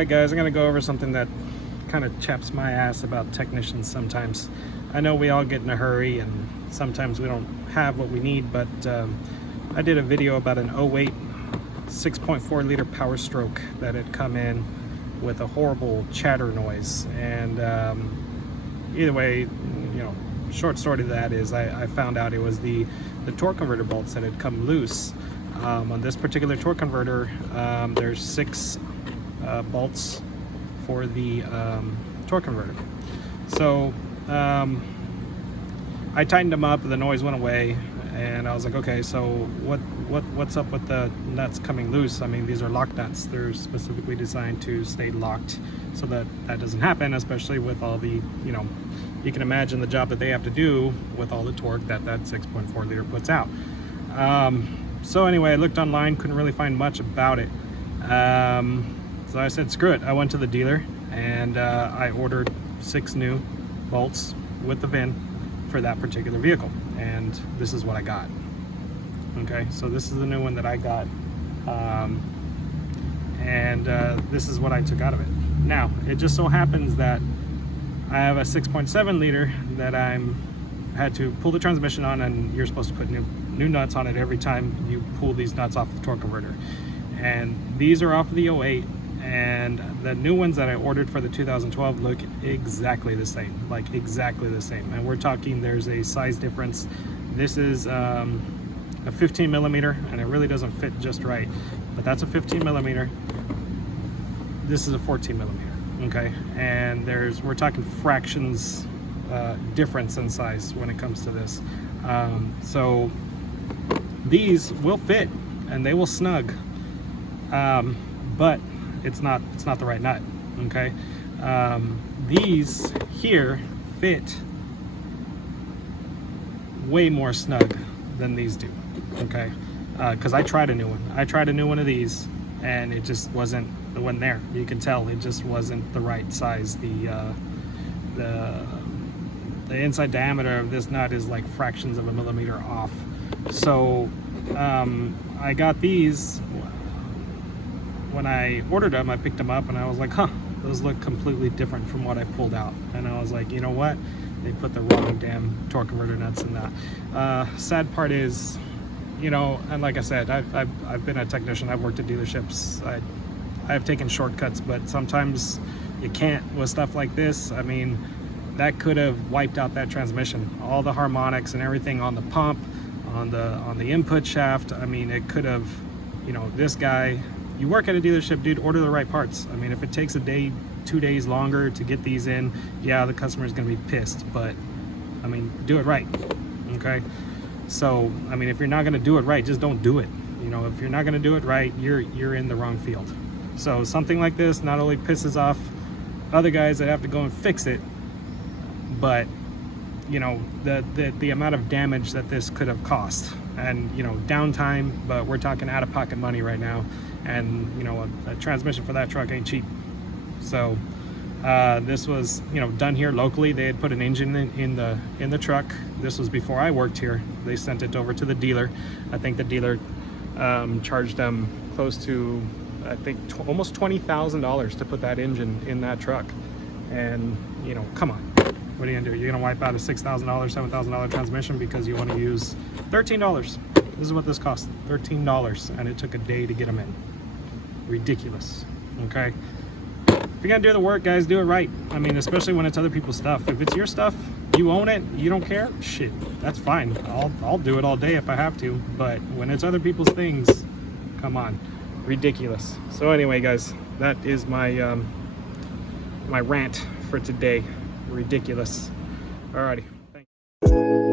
Alright guys, I'm going to go over something that kind of chaps my ass about technicians sometimes. I know we all get in a hurry and sometimes we don't have what we need, but I did a video about an 08 6.4 liter Powerstroke that had come in with a horrible chatter noise. And either way, short story to that is I found out it was the torque converter bolts that had come loose. On this particular torque converter, there's 6 bolts for the torque converter. So I tightened them up, the noise went away, and I was like, okay, so what's up with the nuts coming loose? I mean, these are lock nuts. They're specifically designed to stay locked so that doesn't happen, especially with all the, you can imagine the job that they have to do with all the torque that 6.4 liter puts out. So anyway, I looked online, couldn't really find much about it. So I said, screw it. I went to the dealer and I ordered 6 new bolts with the VIN for that particular vehicle. And this is what I got. Okay, so this is the new one that I got. This is what I took out of it. Now, it just so happens that I have a 6.7 liter that had to pull the transmission on, and you're supposed to put new nuts on it every time you pull these nuts off the torque converter. And these are off the 08, and the new ones that I ordered for the 2012 look exactly the same, like exactly the same. And we're talking, there's a size difference. This is a 15 millimeter, and it really doesn't fit just right, but that's a 15 millimeter. This is a 14 millimeter. Okay, and we're talking fractions difference in size when it comes to this. So these will fit and they will snug, but it's not the right nut. Okay, these here fit way more snug than these do. Okay, because I tried a new one. I tried a new one of these, and it just wasn't there. You can tell it just wasn't the right size. The inside diameter of this nut is like fractions of a millimeter off. So I got these when I ordered them. I picked them up and I was like, huh, those look completely different from what I pulled out. And I was like, you know what, they put the wrong damn torque converter nuts in that. Sad part is, and like I said, I've been a technician, I've worked at dealerships, I've taken shortcuts, but sometimes you can't with stuff like this. I mean, that could have wiped out that transmission, all the harmonics and everything on the pump, on the input shaft. I mean, it could have, this guy, you work at a dealership, dude, order the right parts. I mean, if it takes a day, 2 days longer to get these in, yeah, the customer's gonna be pissed, but I mean, do it right, okay? So, I mean, if you're not gonna do it right, just don't do it. If you're not gonna do it right, you're in the wrong field. So something like this not only pisses off other guys that have to go and fix it, but the amount of damage that this could have cost, and downtime, but we're talking out-of-pocket money right now, and a transmission for that truck ain't cheap. So this was done here locally. They had put an engine in the truck. This was before I worked here. They sent it over to the dealer. I think the dealer charged them close to, I think, almost $20,000 to put that engine in that truck. And come on, what are you gonna do? You're gonna wipe out a $6,000, $7,000 transmission because you want to use $13? This is what this cost, $13, and it took a day to get them in. Ridiculous. Okay, if you're gonna do the work, guys, do it right. I mean, especially when it's other people's stuff. If it's your stuff, you own it, you don't care, shit, that's fine. I'll do it all day if I have to. But when it's other people's things, come on, ridiculous. So anyway, guys, that is my my rant for today. Ridiculous. Alrighty, thank you.